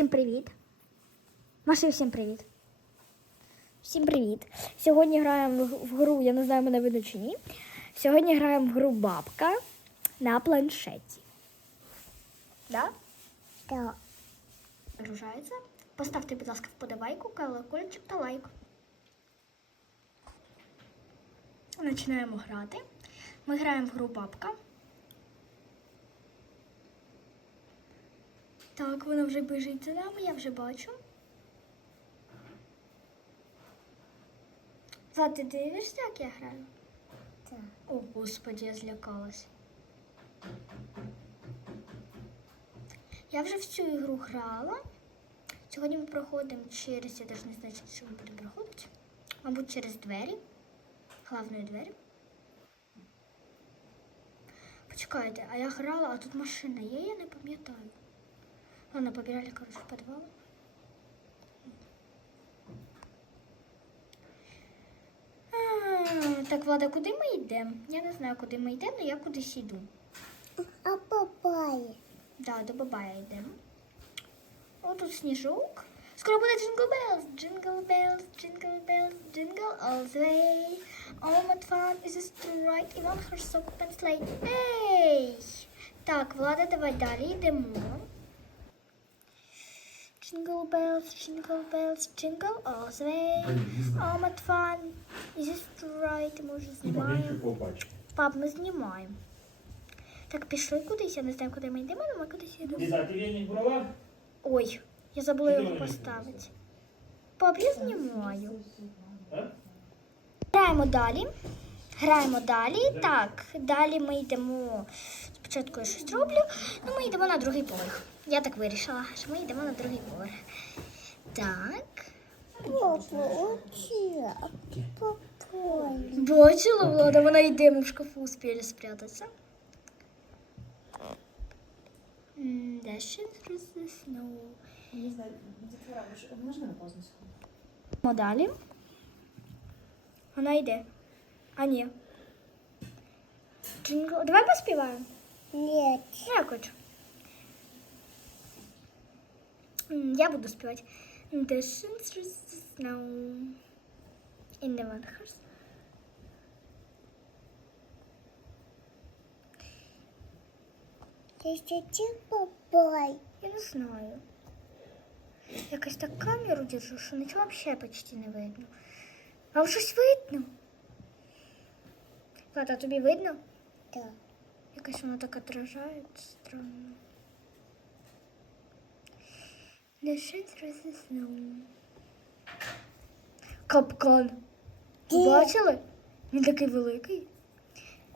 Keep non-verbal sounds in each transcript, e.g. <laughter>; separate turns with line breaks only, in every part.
Всім привіт. Маші, всім привіт. Всім привіт. Сьогодні граємо в гру, я не знаю, мене видно чи ні. Сьогодні граємо в гру бабка на планшеті. Да? Так. Загружається. Поставте, будь ласка, вподобайку, колокольчик та лайк. Починаємо грати. Ми граємо в гру бабка. Так, вона вже біжить за нами, я вже бачу. Влад, ти дивишся, як я граю? Так. О, господи, я злякалась. Я вже в цю ігру грала. Сьогодні ми проходимо через, я навіть не знаю, що ми будемо проходити. Мабуть, через двері. Главної двері. Почекайте, а я грала, а тут машина є, я не пам'ятаю. Ладно, побежали, короче, в подвал. А, Так, Влада, куди ми йдемо? Я не знаю, куди ми йдемо, але я кудись йду.
А папай.
Да, до бабая йдемо. О, тут сніжок. Скоро буде Jingle Bells, Jingle Bells, Jingle Bells, Jingle all the way. All my fun is just to ride in one horse open sleigh. Ей! Так, Влада, давай далі йдемо. Jingle bells, jingle bells, jingle all the way. All my fun is to ride. Ми вже знімаємо. Пап, ми знімаємо. Так, пішли кудись, я не знаю, куди ми йдемо, але ми кудись йдемо.
Лиза, ты веник брала?
Ой, я забула його поставити. Пап, я знімаю. Граємо далі. Граємо далі. Так, далі ми йдемо. Спочатку я щось роблю, ну ми йдемо на другий поверх. Я так вирішила, що ми йдемо на другий поверх. Так. Бачила, Влада, вона йде, ми в шкафу успіли спрятатися. Through the.
Не знаю, можна на паузу секунду?
Далі. Вона йде. А ні. Джингл. Давай поспіваємо.
Нет.
Я хочу. Я буду співати. Dashing through the snow. In the one horse.
Ты что, папай?
Я не знаю. Якось так камеру держу, що нічого взагалі почти не видно. А щось видно. Влада, тобі видно?
Да.
Якось воно так отражає, странно. Дишить розіснув. Капкан. Ви бачили? Він такий великий.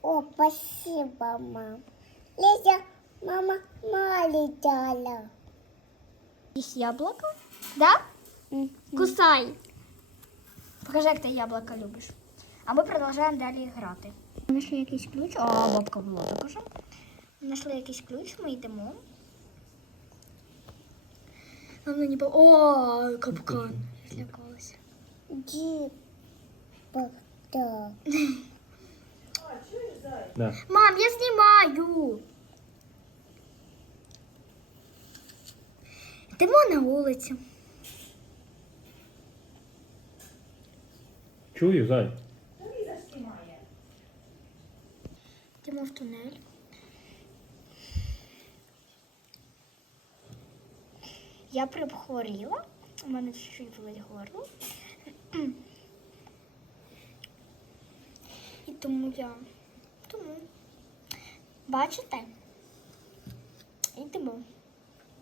О, спасибо, мам. Лиза, мама мали дала.
Есть яблоко? Да? Кусай. Покажи, як ти яблуко любиш. А ми продовжуємо далі грати. Ми знайшли якийсь ключ. А, бабка була також. Знайшли якийсь ключ, ми йдемо. Нам не було. О, капкан. Злякалася.
Ди, да.
Да.
Мам, я знімаю. Йдемо на вулицю.
Чую, Зай.
Йдемо в тунель. Я прихворіла. У мене чуть болить горло. І тому я. Тому. Бачите? Йдемо.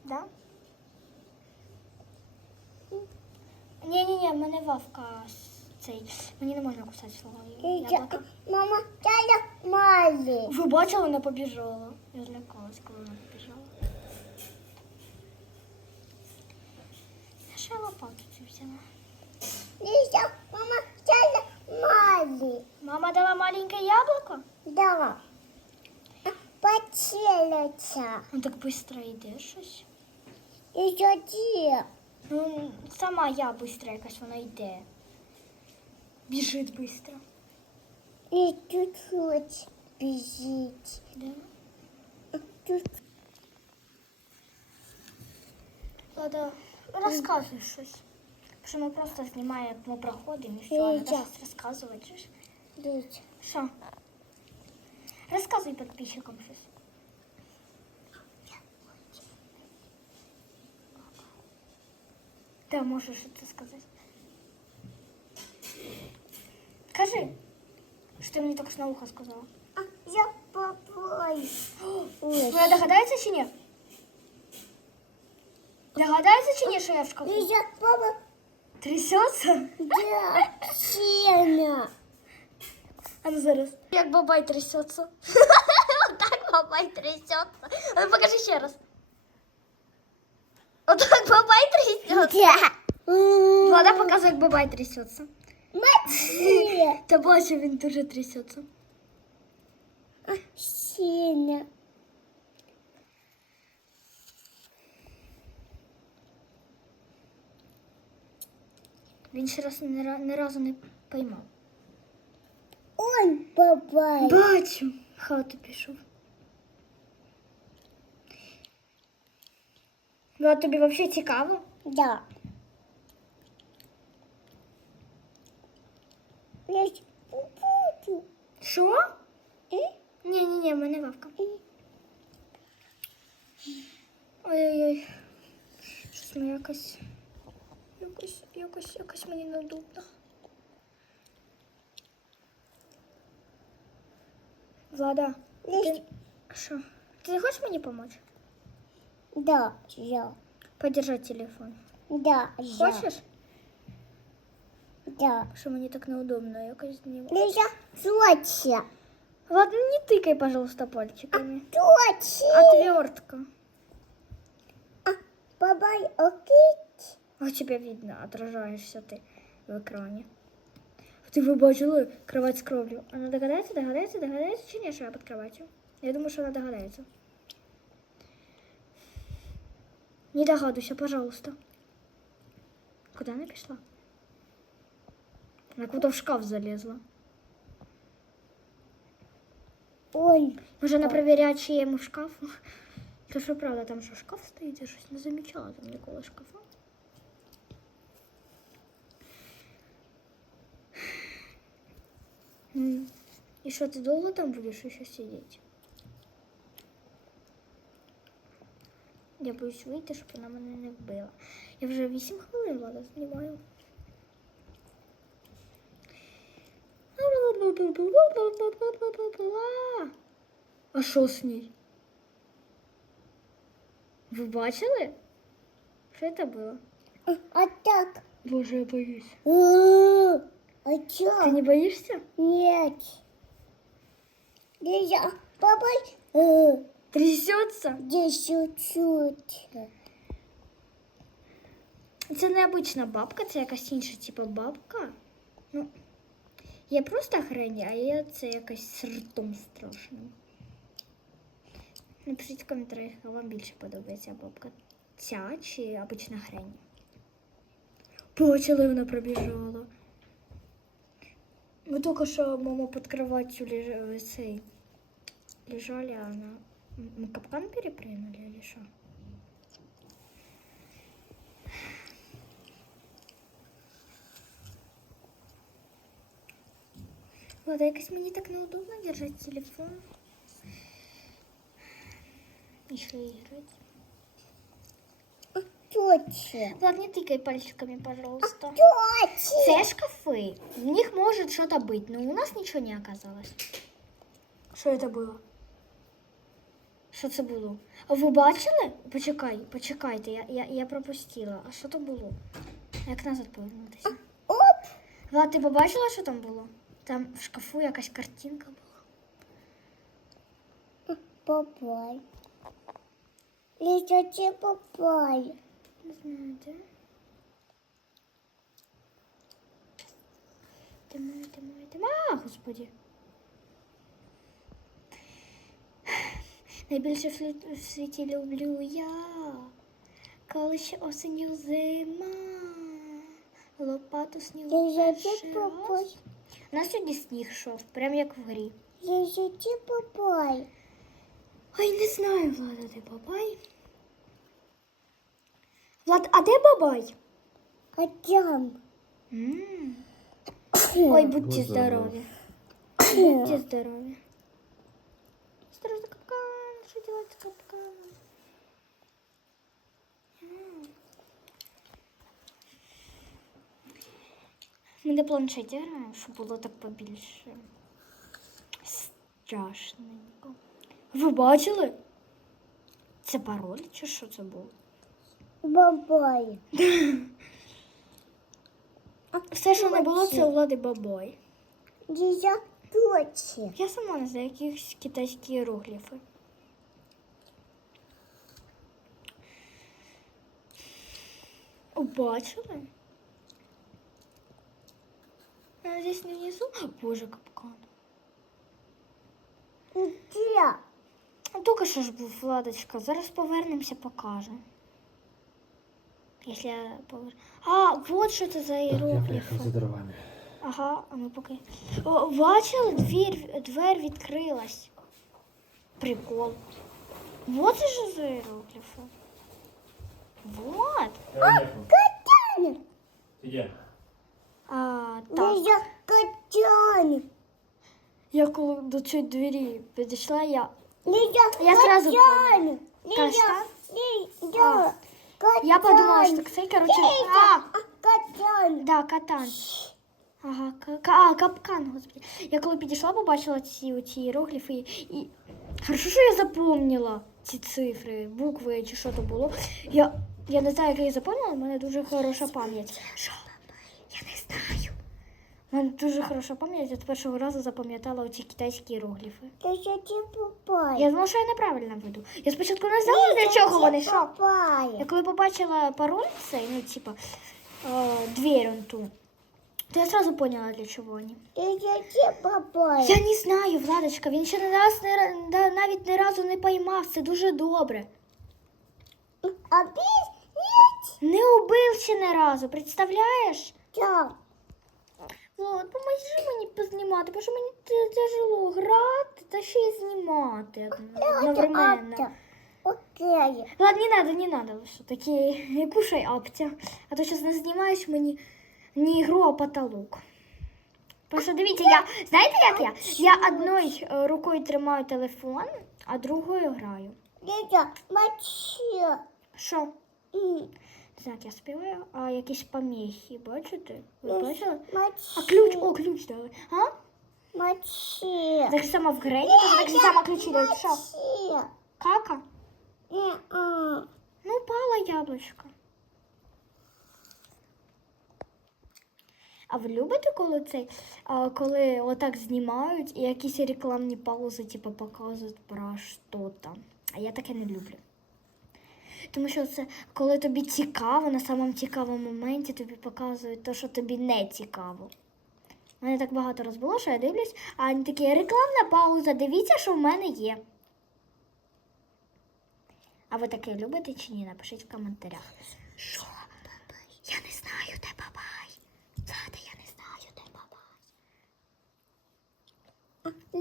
Да? Ні-ні-ні, в мене вавка цей. Мені не можна кусати свого яблука.
мама дала мали.
Ви бачили, вона побіжала. Я злякалась, коли вона побіжала. Я ще лопату цю взяла.
Лиза, мама дала мали.
Мама дала маленьке яблуко?
Да. Поцелиться.
Ну так швидко йде щось.
Лиза, где?
Ну, сама я швидко якось вона йде. Біжить швидко.
И чуть-чуть бежит.
Да?
Чуть
Влада, розказуй щось. Що ми просто знімаємо, як ми проходимо і все, а
Вітя.
треба щось розказувати. Що ж?
Дивіться.
Що? Розказуй підписчикам щось. Та можеш що це сказати. Кажи, що ти мені тільки що на ухо сказала.
А, я попой. Ой.
Ви догадаєтеся чи ні? Догадаєтеся чи ні, що я в шкафу?
Я папа.
Трясеться?
Да. Сильно.
А ну зараз. Як бабай трясеться. <laughs> Отак бабай трясеться. А ну покажи ще раз. Отак бабай трясеться.
Да.
Влада показує, як бабай трясеться.
Матвея.
Та бачу, <laughs> він дуже трясеться.
Сильно.
Він ще раз ні, ра- ні разу не поймав.
Он бабай.
Бачу. В хату пішов. Ну, а тобі взагалі цікаво?
Да. Я ж буду.
Що?
Е?
Ні, ні, ні, в мене вавка. Ой-ой-ой. Щось ми якось. Якось, якось, якось мені надутно. Влада,
Я ж-
ти... Що? Ти не хочеш мені допомогти?
Да, я.
Подержати телефон.
Да, я.
Хочеш?
Да.
Що мені так неудобно якось знімати.
Я точно.
Ладно, не тыкай, пожалуйста, пальчиками.
Точно.
Отвертка.
А, бабай, окей.
А тебя видно, отражаешься ты в экране. Ти ви бачили кровать з кровлю. Вона догадається, догадається, догадається чи ні, що я під кроватью? Я думаю, що вона догадається. Не догадуйся, пожалуйста. Куда она пішла? Она куда в шкаф залезла.
Ой,
Може вона перевіряє, чи є йому в шкафу. <laughs> То що правда, там що шкаф стоїть, я щось не замічала там ніколи шкафа. М, І що, ти довго там будеш ще сидіти? Я боюсь вийти, щоб вона мене не вбила. Я вже 8 хвилин влада знімаю. А що з ній? Ви бачили? Що це було?
а так.
Боже, я боюсь.
Э, А
Ти
чё?
не боїшся?
Нет. Я, бабай, э,
Трясеться?
здесь чуть-чуть.
Це не обична бабка, це якась інша, типу бабка. Ну, є просто хрень, а є це якась з ртом страшним. Напишіть в коментарях, а вам більше подобається бабка. Ця чи обична хрень. Почали вона пробіжала. Мы только что мама под кроватью цей, лежали, а она... Мы капкан перепрыгнули или что? Ладно, якось мені так неудобно держать телефон. Еще играть.
Точно.
Ладно, не тыкай пальчиками, пожалуйста.
Точно.
Це шкафы. В них может что-то быть, но у нас ничего не оказалось. Що это було? Що це було? А ви бачили? Почекай, почекайте, я, я, я пропустила. А що то було? Як назад повернутися?
Оп.
Влад, ти побачила, що там було? Там в шкафу якась картинка була.
Бабай. Летите, бабай.
Не знаю, де. Тимай, тимай, тимай. А, господі. Найбільше в світі люблю я. Коли ще осенью зима. Лопату снігу У нас сьогодні сніг йшов, прям як в грі.
Летите, бабай.
Ой, не знаю, Влада, де бабай. Влад, а де бабай?
Хотям.
М. Ой, будьте
Будь
здорові. Будьте здорові. Осторожно, капкан. Що делать з капканом? М. Ми на планшеті граємо, щоб було так побільше. Страшненько. Ви бачили? Це пароль чи що це було?
Бабай.
Все, що не було, це у влади бабой.
Дідя точі.
Я сама не знаю, якісь китайські іерогліфи. Бачили? А здесь не внизу? Боже, капкан.
Де?
Тільки що ж був Владочка. Зараз повернемося, покаже. Якщо я повер... А, вот що це за
я за дровами.
Ага, а ми поки. О, бачили, двір, двер відкрилась. Прикол. Вот це ж за іерогліфи. Вот.
Я уїхав.
Котян.
Ти де?
А, так.
Дідя котян.
Я коли до цієї двері підійшла, я.
Дідя
Я зразу
котян.
Каштан?
Дідя котян.
Я подумала, що так це, короче. А,
Котян.
да, катан. Ага, ка- ка- а, капкан, господи. Я коли підійшла, побачила ці оці іерогліфи і. Хорошо, що я запомнила ці цифри, букви чи що то було. Я, я не знаю, як я їх запомнила, у мене дуже хороша пам'ять. Що? Я не знаю. У мене дуже хороша пам'ять, я з першого разу запам'ятала оці китайські іерогліфи.
Ти попай.
Я думала, що я неправильно веду. Я спочатку не знала, для чого вони. Що? Я коли побачила пароль цей, ну, типа, е, он ту, то я сразу поняла, для чого вони. Я не знаю, Владочка, він ще не раз, не, навіть ні разу не поймав, це дуже добре.
А біз?
Не убив ще не разу, представляєш?
Так.
Влад, поможи мені познімати, бо що мені тяжело грати та ще й знімати одновременно.
Окей.
Ладно, не надо, не надо, що такі, не <laughs> кушай аптя. А то зараз не знімаєш мені не ігру, а потолок. Тому що дивіться, я, знаєте як я? Я одною е, рукою тримаю телефон, а другою граю. Що? Як я співаю, а якісь поміхи, бачите? Ви бачили? А ключ, о, ключ дали. А?
Мочи.
Так само в Грені, то так само ключі дають. Що? Кака?
М-м.
Ну, упала яблучко. А ви любите, коли цей, а, коли отак знімають і якісь рекламні паузи, типу, показують про що там. А я таке не люблю. Тому що це коли тобі цікаво, на самому цікавому моменті тобі показують те, що тобі не цікаво. У мене так багато раз було, що я дивлюсь, а вони такі рекламна пауза, дивіться, що в мене є. А ви таке любите чи ні? Напишіть в коментарях. Що? Я не знаю, де бабай. Зада, я не знаю, де бабай.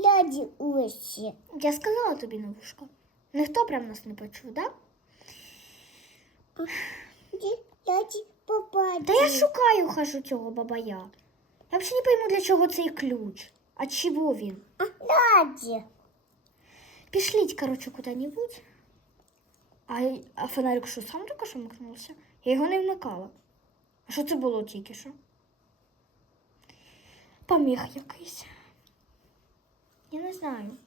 Ляді уші.
Я сказала тобі на вушко. Ніхто прям нас не почув, да?
Ляді.
Та я шукаю хожу цього бабая. Я взагалі не пойму, для чого цей ключ. А чого він?
Ляді.
Пішліть, коротше, куди-небудь. А, а фонарик що, сам тільки що вмикнувся? Я його не вмикала. А що це було тільки що? Поміг якийсь. Я не знаю.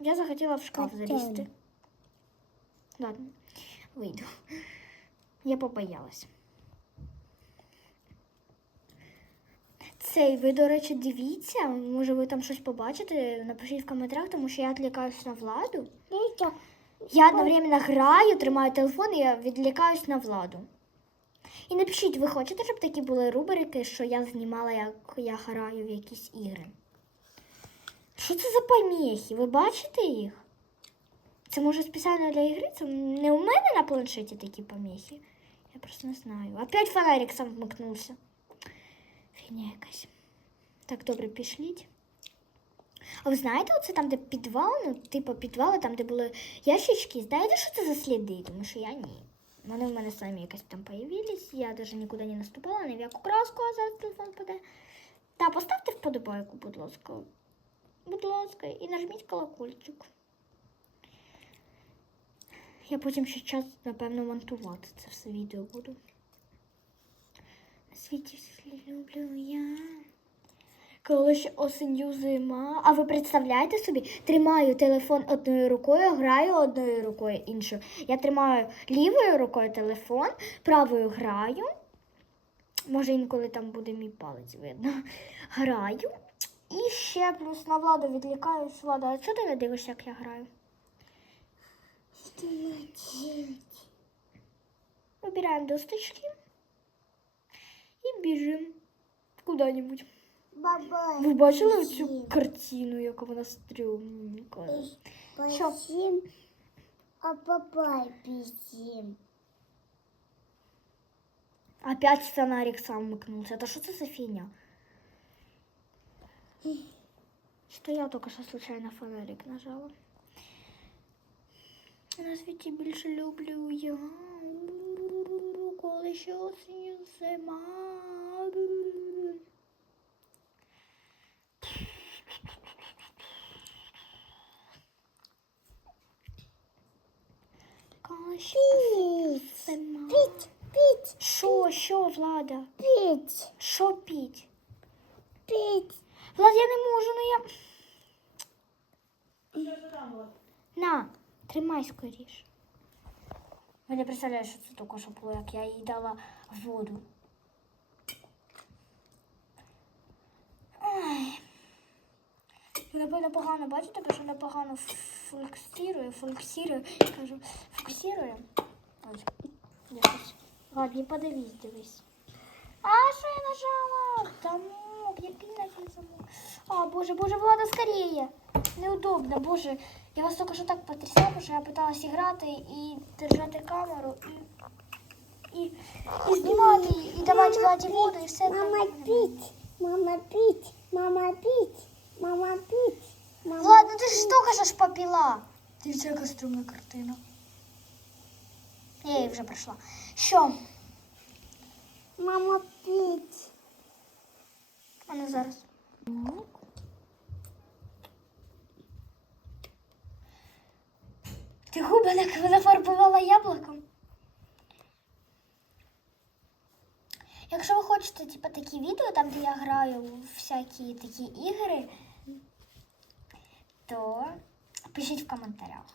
Я захотіла в шкаф залізти. Ладно, вийду. Я побоялась. Цей, ви, до речі, дивіться, може ви там щось побачите, напишіть в коментарях, тому що я відлікаюсь на владу.
Дідя.
Я одновременно граю, тримаю телефон і я відлікаюсь на владу. І напишіть, ви хочете, щоб такі були рубрики, що я знімала, як я граю в якісь ігри. Що це за поміхи? Ви бачите їх? Це може спеціально для ігри? Це не у мене на планшеті такі поміхи. Я просто не знаю. Опять фонарик сам вмикнувся. Фігня якась. Так, добре, пішліть. А ви знаєте, оце там, де підвал, ну, типу підвали, там, де були ящички, знаєте, що це за сліди? Тому що я ні. Вони в мене самі якось там появились. Я навіть нікуди не наступала, ні в яку краску, а зараз телефон паде. Та поставте вподобайку, будь ласка. Будь ласка, і нажміть колокольчик. Я потім ще час, напевно, монтувати це все відео буду. На світі все люблю я. Коли ще осінню зима. А ви представляєте собі, тримаю телефон одною рукою, граю одною рукою іншою. Я тримаю лівою рукою телефон, правою граю. Може, інколи там буде мій палець видно. Граю. І ще плюс на владу відлікаюсь. Влада, а чого ти не дивишся, як я граю? Вибираємо досточки і біжимо куди-небудь.
Баба.
Ви бачили цю картину, яка вона стрьомненька? Що?
Писім, а бабай писім.
Опять фонарик сам вмикнулся. Это что это за фигня? Что я только что случайно фонарик нажала. На світі більше люблю я. Коли ще осінню зима. Коли ще
Піть,
зима.
піть, піть,
Що, що, Влада?
піть,
Що піть?
піть.
Влад, я не можу, ну я.
Що там було?
На, тримай скоріш. Ви не представляєте, що це тільки що було, як я їй дала воду. Ай. Ну, Напевно, погано, бачите, бо що вона погано фокусує, фокусує, кажу, якось. Ладно, подивись, дивись. А, що я нажала? Замок, який нафіг замок? А, боже, боже, Влада, скорее. Неудобно, боже. Я вас тільки що так потрясла, бо що я питалася грати і держати камеру, і, і, і знімати, і давати Владі воду, і все.
Мама піть, мама піть, мама піть, мама піть. Мама
Влад, ну ти ж тільки що ж попіла. Дивіться, яка струмна картина. Я її вже пройшла. Що?
Мама піть.
А ну зараз. Ти губи нафарбувала яблуком? Якщо ви хочете, типу, такі відео, там, де я граю в всякі такі ігри, то пишіть в коментарях.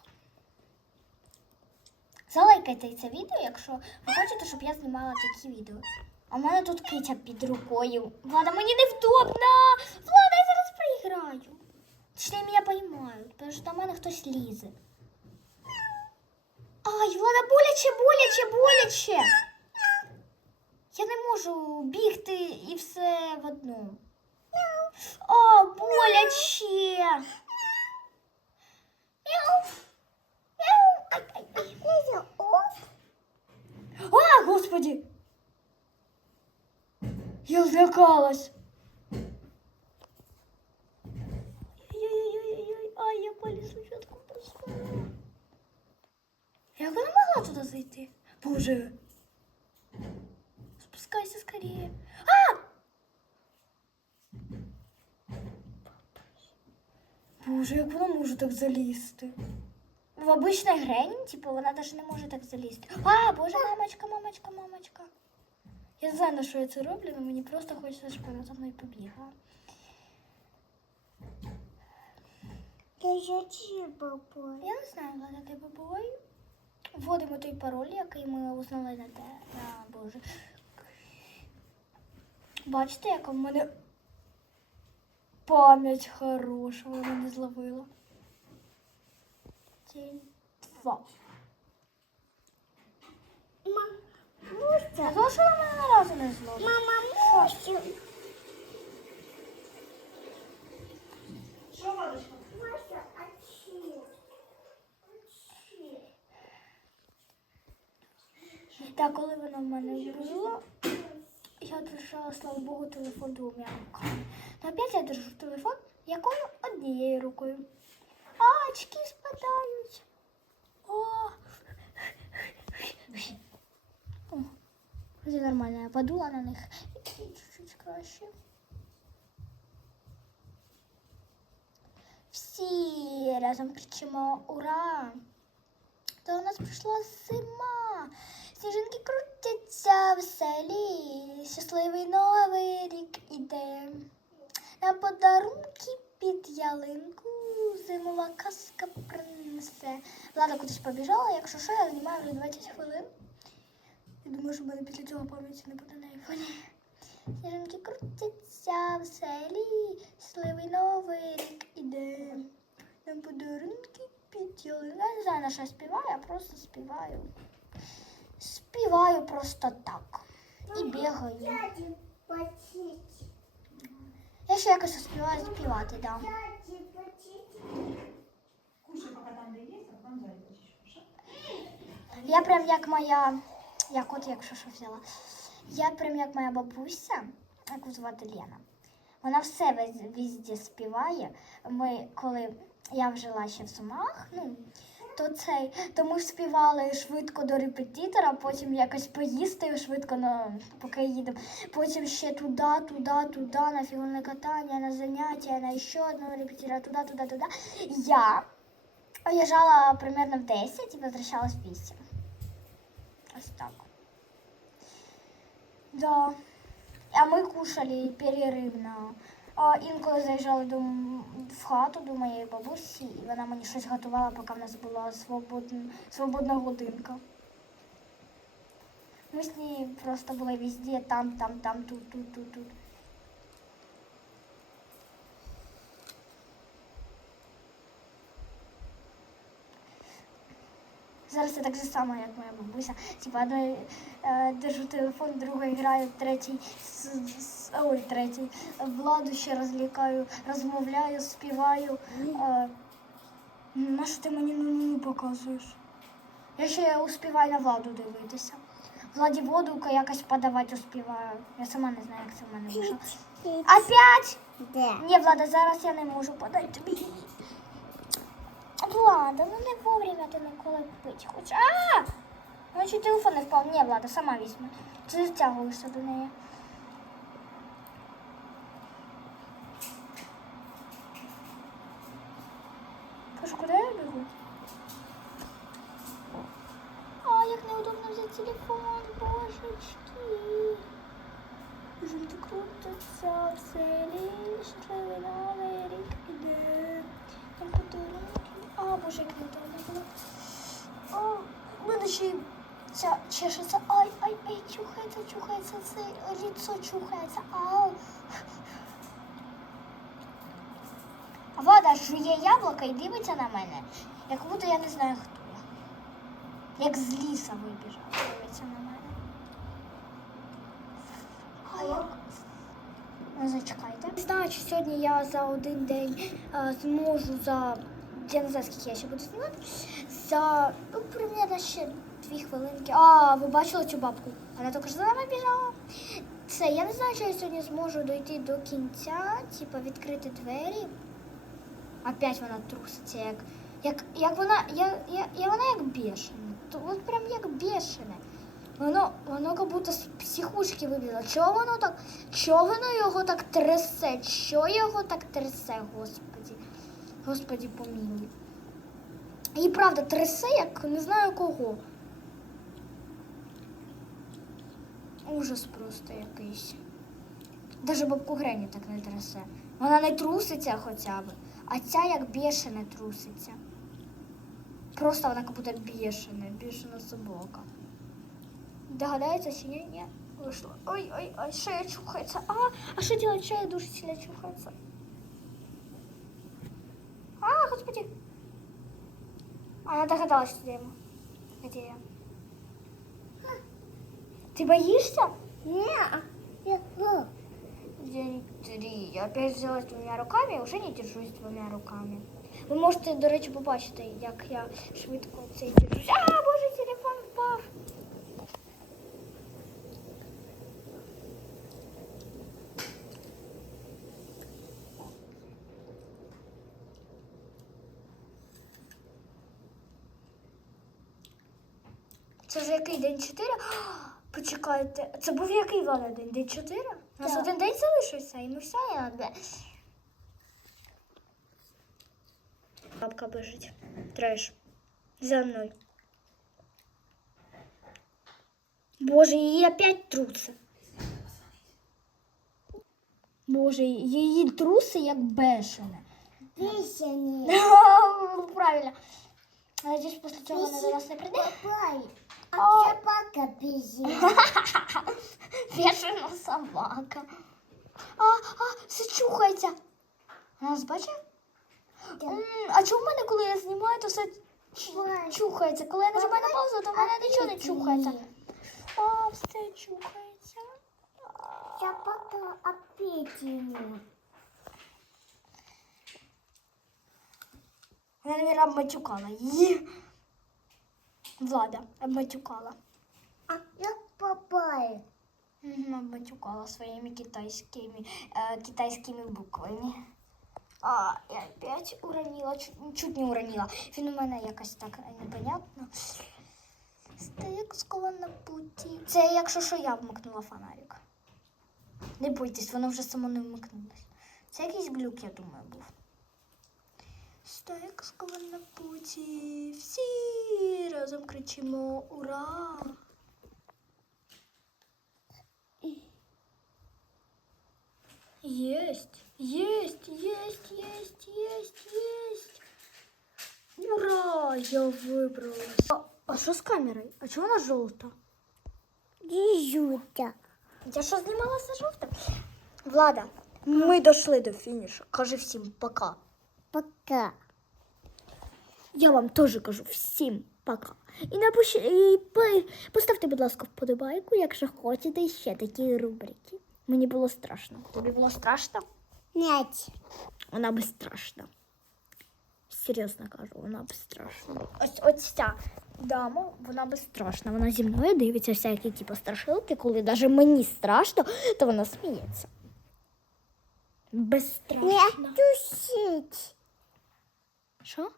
Залайкайте це відео, якщо ви хочете, щоб я знімала такі відео. А в мене тут киця під рукою. Влада, мені невдобно. Влада, я зараз проіграю. Точніше, мене поймають, тому що до мене хтось лізе. Ай, Влада, боляче, боляче, боляче. Я не можу бігти і все в одному. А, боляче. Мяу. Мяу. Ай, ай, ай.
Ліза, оп.
А, господи! Я злякалась. Ой-ой-ой, ай, я палець спочатку поставила. Як вона могла туди зайти? Боже. Спускайся скорее. А! Боже, як вона може так залізти? В обычной грені, типу, вона навіть не може так залізти. А, боже, мамочка, мамочка, мамочка. Я не знаю, на що я це роблю, але мені просто хочеться, щоб вона за мною побігла.
Ліза, чи бабай?
Я не знаю, Влада, де бабой. Вводимо той пароль, який ми узнали на те. На боже. Бачите, яка в мене пам'ять хороша, вона не зловила. День два.
Мама,
Я
Муся,
думала, що вона мене разу не зловила.
мама, Муся.
Що, Владочка?
Муся, а чи?
Так, коли вона в мене була, я держала, слава Богу, телефон двома руками. Но опять я держу телефон якою однією рукою. А, очки спадають. О. Вроді нормально, я подула на них чуть-чуть краще. Всі разом кричимо Ура! То у нас прийшла зима. Сніжинки крутяться в селі. Щасливий новий рік іде. На подарунки під ялинку зимова казка принесе. Влада кудись побіжала, якщо що, я знімаю вже 20 хвилин. Я думаю, що в мене після цього пам'яті не буде на айфоні. Сніжинки крутяться в селі, щасливий новий рік іде. Нам подарунки під ялинку. Я не знаю, на що я співаю, я просто співаю. Співаю просто так. І бігаю. Я ще якось успіваю співати, да. Я прям як моя, як от якщо що взяла. Я прям як моя бабуся, яку звати Лена. Вона все вез- везде співає. Ми, коли я жила ще в Сумах, ну, то цей, то ми співали швидко до репетитора, потім якось поїсти швидко, на, поки їдемо. Потім ще туди, туди, туди, на фігурне катання, на заняття, на ще одного репетитора, туди, туди, туди. Я уїжджала примерно в 10 і возвращалась в 8. Ось так. Да. А ми кушали переривно. А інколи заїжджали до, в хату до моєї бабусі, і вона мені щось готувала, поки в нас була свободна, свободна годинка. Ми з нею просто були везде, там, там, там, тут, тут, тут, тут. Зараз я так же само, як моя бабуся. Типа одної е, держу телефон, другої граю, третій с, с, ой, третій владу ще розлікаю, розмовляю, співаю. Е, на що ти мені ну, показуєш? Я ще успіваю на владу дивитися. Владі воду якось подавати успіваю. Я сама не знаю, як це в мене вийшло. Опять?
Де?
Ні, Влада, зараз я не можу подати тобі. Влада, ну не вовремя ти ніколи пить хочеш. А! Ну чи телефон не впав? Ні, Влада, сама візьме. Ти затягуєшся до неї. Тож куди я бігу? А, як неудобно взяти телефон, божечки. Жінки крутяться в селі, щасливий новий рік іде. Там подарунки. А, боже, як неудобно було. А, в мене ще й ця чешеться. Ай, ай, ай, чухається, чухається, це лицо чухається. Ау. А Влада жує яблуко і дивиться на мене, як будто я не знаю хто я. Як з ліса вибіжав, дивиться на мене. А як? Ну, зачекайте. Не знаю, чи сьогодні я за один день е, зможу за. Я не знаю, скільки я ще буду знімати. За ну, примерно ще дві хвилинки. А, ви бачили цю бабку? Вона також за нами біжала. Це я не знаю, чи я сьогодні зможу дойти до кінця, типу відкрити двері. Опять вона труситься, як. Як, як вона, я, я, я вона як бешена. От прям як бешене. Воно, воно як будто з психушки вибіло. Чого воно так? Чого воно його так трясе? Що його так трясе, господі? Господі помилуй. І правда, трясе, як не знаю кого. Ужас просто якийсь. Даже бабку Греню так не трясе. Вона не труситься хоча б, а ця як бешене труситься. Просто вона як будто бешена, бешена собака. Догадається чи ні? Ні. Вийшло. Ой, ой, ой, шея чухається. А, а що делать? Шея дуже сильно чухається. А, господи. Она догадалась, где я. Где я. Ты боишься?
Ні. Я, о,
День три. Я опять взялась двумя руками, уже не держусь двумя руками. Ви можете, до речі, побачити, як я швидко цей держусь. А, боже, Це вже який день 4? Почекайте, це був який Валя день? День 4? У нас один день залишився, і ми все якби. Бабка біжить. Треш. За мною. Боже, її опять труси. Боже, її труси як бешене.
Песенный. <laughs>
Правильно. Надіюсь, після цього вона до нас не прийде.
А собака песенный. <laughs>
Бешена собака. А, а, все чухається. Нас бачив? М, А чому в мене, коли я знімаю, то все чухається? Коли я нажимаю на паузу, то в мене нічого не чухається. А, все чухається.
Собака аппетитная.
Вона, мабуть, обматюкала її. Влада обматюкала.
А я папай.
Мгм, Обматюкала своїми китайськими, э, китайськими буквами. А, я опять уронила, чуть, чуть не уронила. Він у мене якось так непонятно. Стоїть скован на путі. Це якщо що я вмикнула фонарик. Не бойтесь, воно вже само не вмикнулось. Це якийсь глюк, я думаю, був. Стоїть скован на путі. Всі разом кричимо Ура! Есть, есть, есть, есть, есть, есть. Ура! Я выбралась. А, а що з камерою? А чого вона жовта?
Дежута.
Я що знімалася жовтим? Влада, ми дійшли до фінішу. Кажи всім пока.
Пока.
Я вам теж кажу всім пока. І напиши, і по- поставте, будь ласка, вподобайку, якщо хочете ще такі рубрики. Мені було страшно. Тобі було страшно?
Нет.
Вона безстрашна. Серйозно кажу, вона безстрашна. Ось ось ця дама, вона безстрашна. Вона зі мною дивиться всякі типу страшилки, коли навіть мені страшно, то вона сміється.
Не
Безстрашна.
тусить.
Що?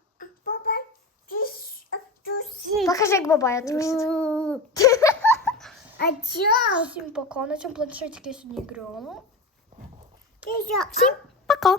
Покажи, як бабая трусить. <laughs>
А чё?
Всім пока. На цьому планшетики я сьогодні грала. Всім пока.